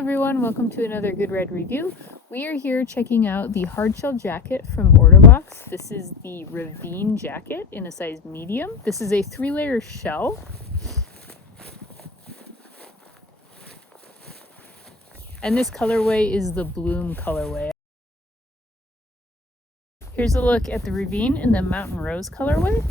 everyone, welcome to another Good Red review. We are here checking out the hardshell jacket from Ortovox. This is the Ravine jacket in a size medium. This is a 3-layer shell. And this colorway is the Bloom colorway. Here's a look at the Ravine in the Mountain Rose colorway.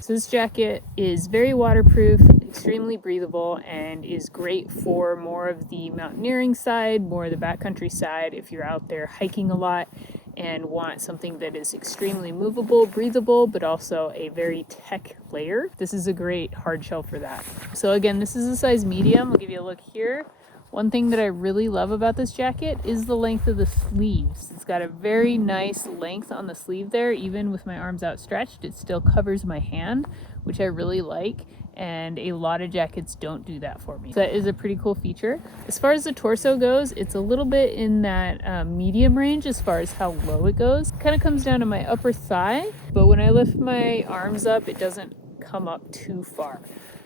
So this jacket is very waterproof, extremely breathable, and is great for more of the mountaineering side, more of the backcountry side if you're out there hiking a lot and want something that is extremely movable, breathable, but also a very tech layer. This is a great hard shell for that. So again, this is a size medium. I'll give you a look here. One thing that I really love about this jacket is the length of the sleeves. It's got a very nice length on the sleeve there. Even with my arms outstretched, it still covers my hand, which I really like. And a lot of jackets don't do that for me. So that is a pretty cool feature. As far as the torso goes, it's a little bit in that medium range as far as how low it goes. It kind of comes down to my upper thigh, but when I lift my arms up, it doesn't come up too far.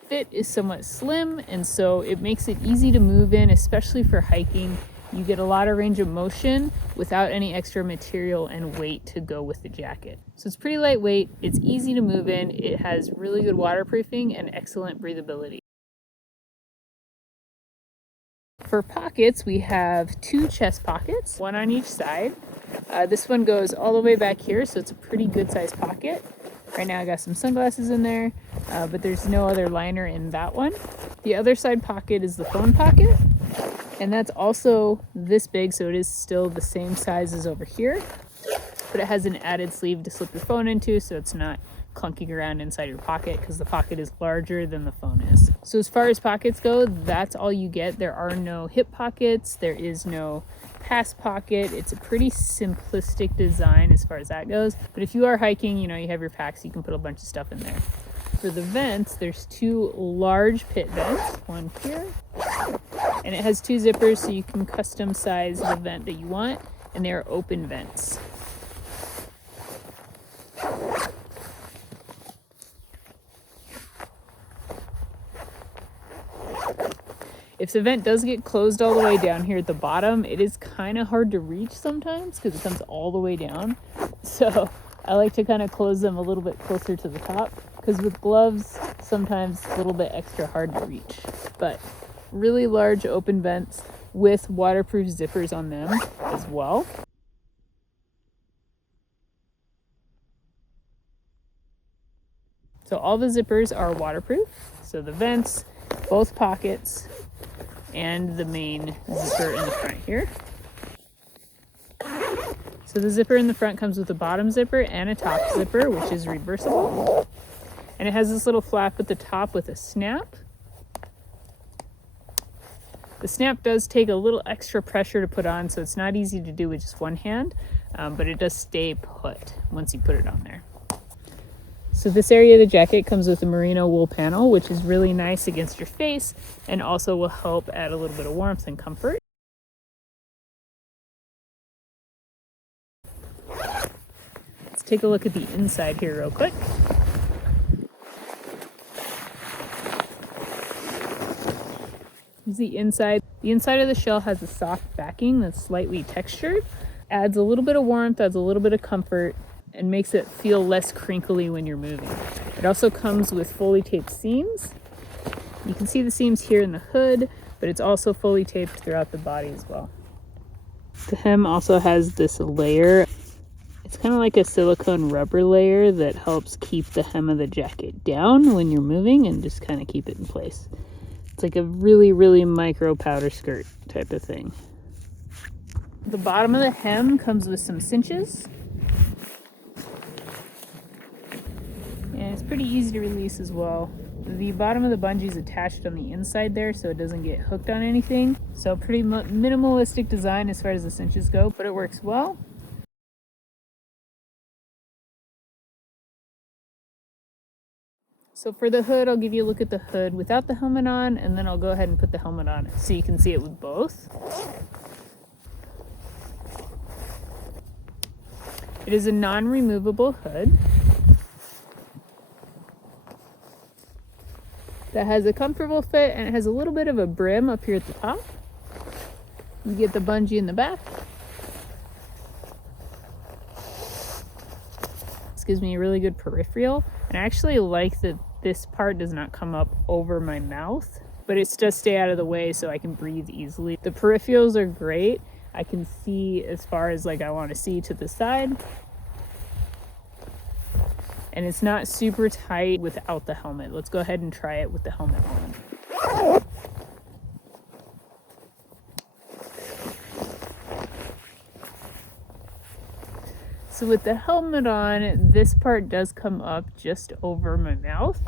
Fit is somewhat slim, and so it makes it easy to move in, especially for hiking. You get a lot of range of motion without any extra material and weight to go with the jacket. So it's pretty lightweight, it's easy to move in, it has really good waterproofing and excellent breathability. For pockets, we have 2 chest pockets, one on each side. This one goes all the way back here, so it's a pretty good sized pocket. Right now I got some sunglasses in there, but there's no other liner in that one. The other side pocket is the phone pocket, and that's also this big, so it is still the same size as over here, but it has an added sleeve to slip your phone into, so it's not clunking around inside your pocket because the pocket is larger than the phone is. So as far as pockets go, that's all you get. There are no hip pockets, there is no pass pocket. It's a pretty simplistic design as far as that goes, but if you are hiking, you have your packs, you can put a bunch of stuff in there. For the vents, there's 2 large pit vents, one here, and it has 2 zippers, so you can custom size the vent that you want, and they are open vents. If the vent does get closed all the way down here at the bottom, it is kind of hard to reach sometimes because it comes all the way down. So I like to kind of close them a little bit closer to the top because with gloves, sometimes it's a little bit extra hard to reach. But really large open vents with waterproof zippers on them as well. So all the zippers are waterproof. So the vents, both pockets, and the main zipper in the front here. So the zipper in the front comes with a bottom zipper and a top zipper, which is reversible. And it has this little flap at the top with a snap. The snap does take a little extra pressure to put on, so it's not easy to do with just one hand, but it does stay put once you put it on there. So this area of the jacket comes with a merino wool panel, which is really nice against your face and also will help add a little bit of warmth and comfort. Let's take a look at the inside here real quick. Here's the inside. The inside of the shell has a soft backing that's slightly textured. Adds a little bit of warmth, adds a little bit of comfort, and makes it feel less crinkly when you're moving. It also comes with fully taped seams. You can see the seams here in the hood, but it's also fully taped throughout the body as well. The hem also has this layer. It's kind of like a silicone rubber layer that helps keep the hem of the jacket down when you're moving and just kind of keep it in place. It's like a really, really micro powder skirt type of thing. The bottom of the hem comes with some cinches. And it's pretty easy to release as well. The bottom of the bungee is attached on the inside there, so it doesn't get hooked on anything. So pretty minimalistic design as far as the cinches go, but it works well. So for the hood, I'll give you a look at the hood without the helmet on, and then I'll go ahead and put the helmet on so you can see it with both. It is a non-removable hood. that has a comfortable fit, and it has a little bit of a brim up here at the top. You get the bungee in the back. This gives me a really good peripheral, and I actually like that this part does not come up over my mouth, but it does stay out of the way so I can breathe easily. The peripherals are great. I can see as far as like I want to see to the side. And it's not super tight without the helmet. Let's go ahead and try it with the helmet on. So with the helmet on, this part does come up just over my mouth,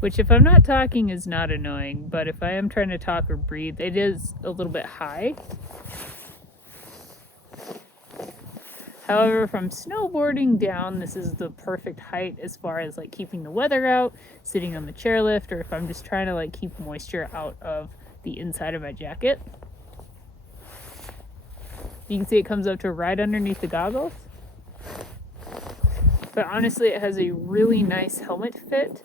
which if I'm not talking is not annoying, but if I am trying to talk or breathe, it is a little bit high. However, from snowboarding down, this is the perfect height as far as like keeping the weather out, sitting on the chairlift, or if I'm just trying to like keep moisture out of the inside of my jacket. You can see it comes up to right underneath the goggles. But honestly, it has a really nice helmet fit.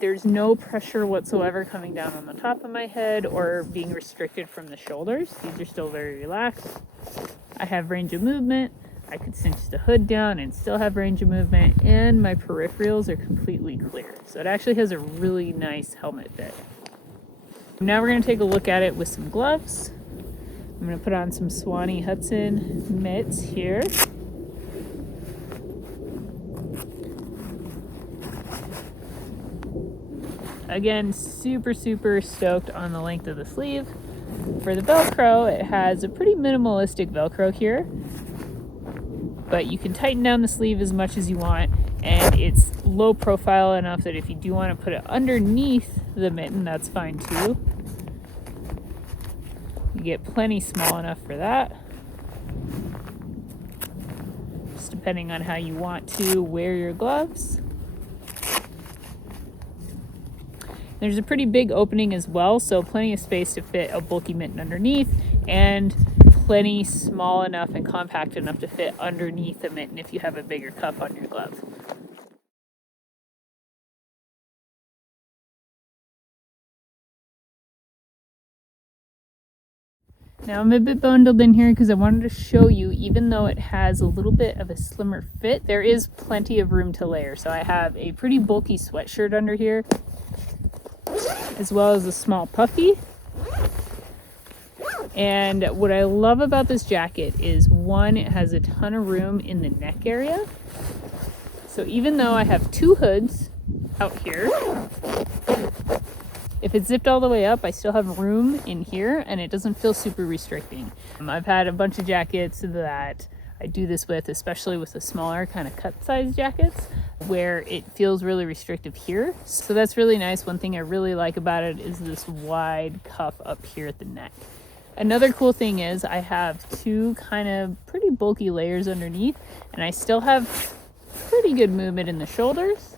There's no pressure whatsoever coming down on the top of my head or being restricted from the shoulders. These are still very relaxed. I have range of movement. I could cinch the hood down and still have range of movement, and my peripherals are completely clear. So it actually has a really nice helmet fit. Now we're going to take a look at it with some gloves. I'm going to put on some Swanee Hudson mitts here. Again, super stoked on the length of the sleeve. For the Velcro, it has a pretty minimalistic Velcro here, but you can tighten down the sleeve as much as you want, and it's low profile enough that if you do want to put it underneath the mitten, that's fine too. You get plenty small enough for that, just depending on how you want to wear your gloves. There's a pretty big opening as well, so plenty of space to fit a bulky mitten underneath, and plenty small enough and compact enough to fit underneath the mitten if you have a bigger cup on your glove. Now I'm a bit bundled in here because I wanted to show you, even though it has a little bit of a slimmer fit, there is plenty of room to layer. So I have a pretty bulky sweatshirt under here, as well as a small puffy. And what I love about this jacket is, one, it has a ton of room in the neck area. So even though I have two hoods out here, if it's zipped all the way up, I still have room in here and it doesn't feel super restricting. I've had a bunch of jackets that I do this with, especially with the smaller kind of cut size jackets, where it feels really restrictive here. So that's really nice. One thing I really like about it is this wide cuff up here at the neck. Another cool thing is I have two kind of pretty bulky layers underneath, and I still have pretty good movement in the shoulders,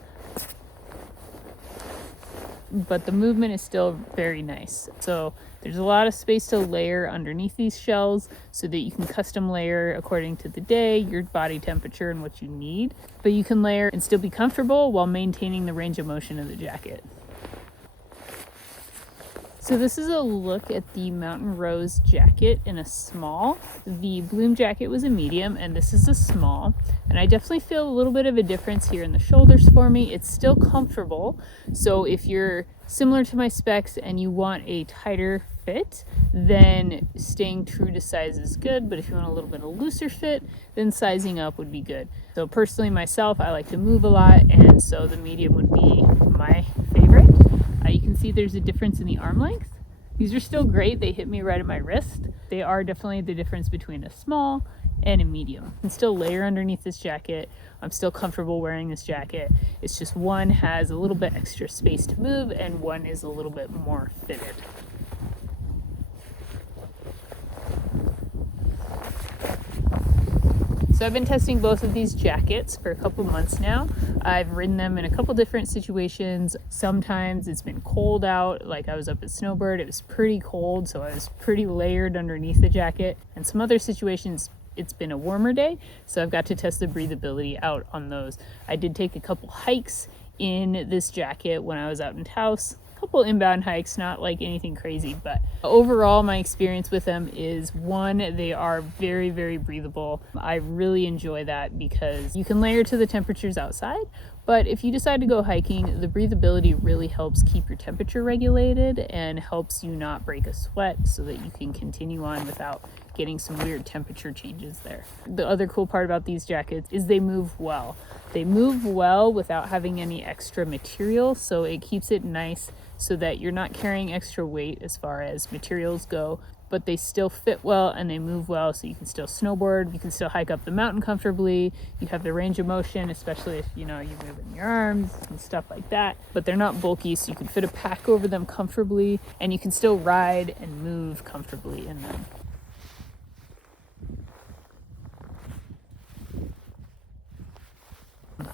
but the movement is still very nice. So there's a lot of space to layer underneath these shells so that you can custom layer according to the day, your body temperature, and what you need. But you can layer and still be comfortable while maintaining the range of motion of the jacket. So this is a look at the Mountain Rose jacket in a small. The Bloom jacket was a medium, and this is a small. And I definitely feel a little bit of a difference here in the shoulders for me. It's still comfortable. So if you're similar to my specs and you want a tighter fit, then staying true to size is good. But if you want a little bit of looser fit, then sizing up would be good. So personally myself, I like to move a lot, and so the medium would be my favorite. You can see there's a difference in the arm length. These are still great. They hit me right at my wrist. They are definitely the difference between a small and a medium. I can still layer underneath this jacket. I'm still comfortable wearing this jacket. It's just one has a little bit extra space to move and one is a little bit more fitted. So I've been testing both of these jackets for a couple months now. I've ridden them in a couple different situations. Sometimes it's been cold out, like I was up at Snowboard, it was pretty cold, so I was pretty layered underneath the jacket. And some other situations, it's been a warmer day, so I've got to test the breathability out on those. I did take a couple hikes in this jacket when I was out in Taos couple inbound hikes, not like anything crazy, but overall my experience with them is, one, they are very, very breathable. I really enjoy that because you can layer to the temperatures outside, but if you decide to go hiking, the breathability really helps keep your temperature regulated and helps you not break a sweat so that you can continue on without getting some weird temperature changes there. The other cool part about these jackets is they move well. They move well without having any extra material, so it keeps it nice so that you're not carrying extra weight as far as materials go, but they still fit well and they move well, so you can still snowboard, you can still hike up the mountain comfortably, you have the range of motion, especially if you move in your arms and stuff like that, but they're not bulky, so you can fit a pack over them comfortably and you can still ride and move comfortably in them.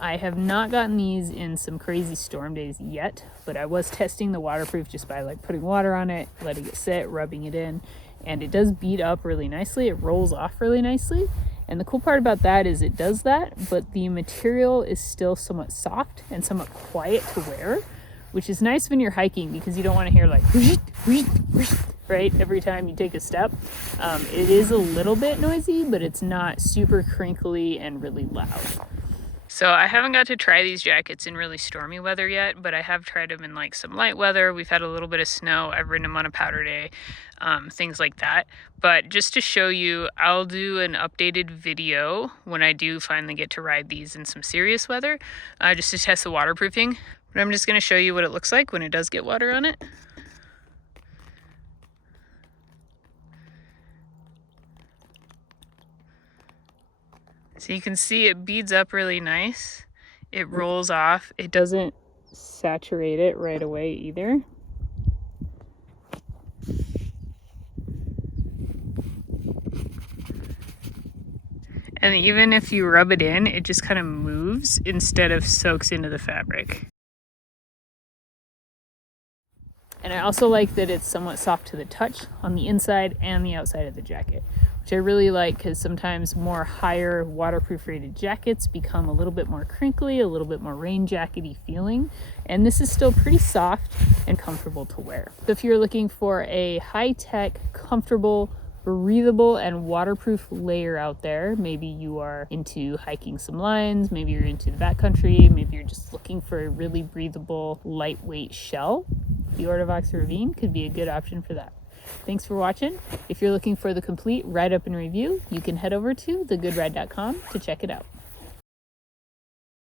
I have not gotten these in some crazy storm days yet, but I was testing the waterproof just by like putting water on it, letting it sit, rubbing it in, and it does bead up really nicely. It rolls off really nicely. And the cool part about that is it does that, but the material is still somewhat soft and somewhat quiet to wear, which is nice when you're hiking because you don't want to hear like right every time you take a step. It is a little bit noisy, but it's not super crinkly and really loud. So I haven't got to try these jackets in really stormy weather yet, but I have tried them in like some light weather. We've had a little bit of snow. I've ridden them on a powder day, things like that. But just to show you, I'll do an updated video when I do finally get to ride these in some serious weather, just to test the waterproofing. But I'm just going to show you what it looks like when it does get water on it. So you can see it beads up really nice. It rolls off. It doesn't saturate it right away either. And even if you rub it in, it just kind of moves instead of soaks into the fabric. And I also like that it's somewhat soft to the touch on the inside and the outside of the jacket, which I really like because sometimes more higher waterproof rated jackets become a little bit more crinkly, a little bit more rain jackety feeling. And this is still pretty soft and comfortable to wear. So if you're looking for a high-tech, comfortable, breathable and waterproof layer out there, maybe you are into hiking some lines, maybe you're into the backcountry, maybe you're just looking for a really breathable, lightweight shell, the Ortovox Ravine could be a good option for that. Thanks for watching. If you're looking for the complete ride up and review, you can head over to thegoodride.com to check it out.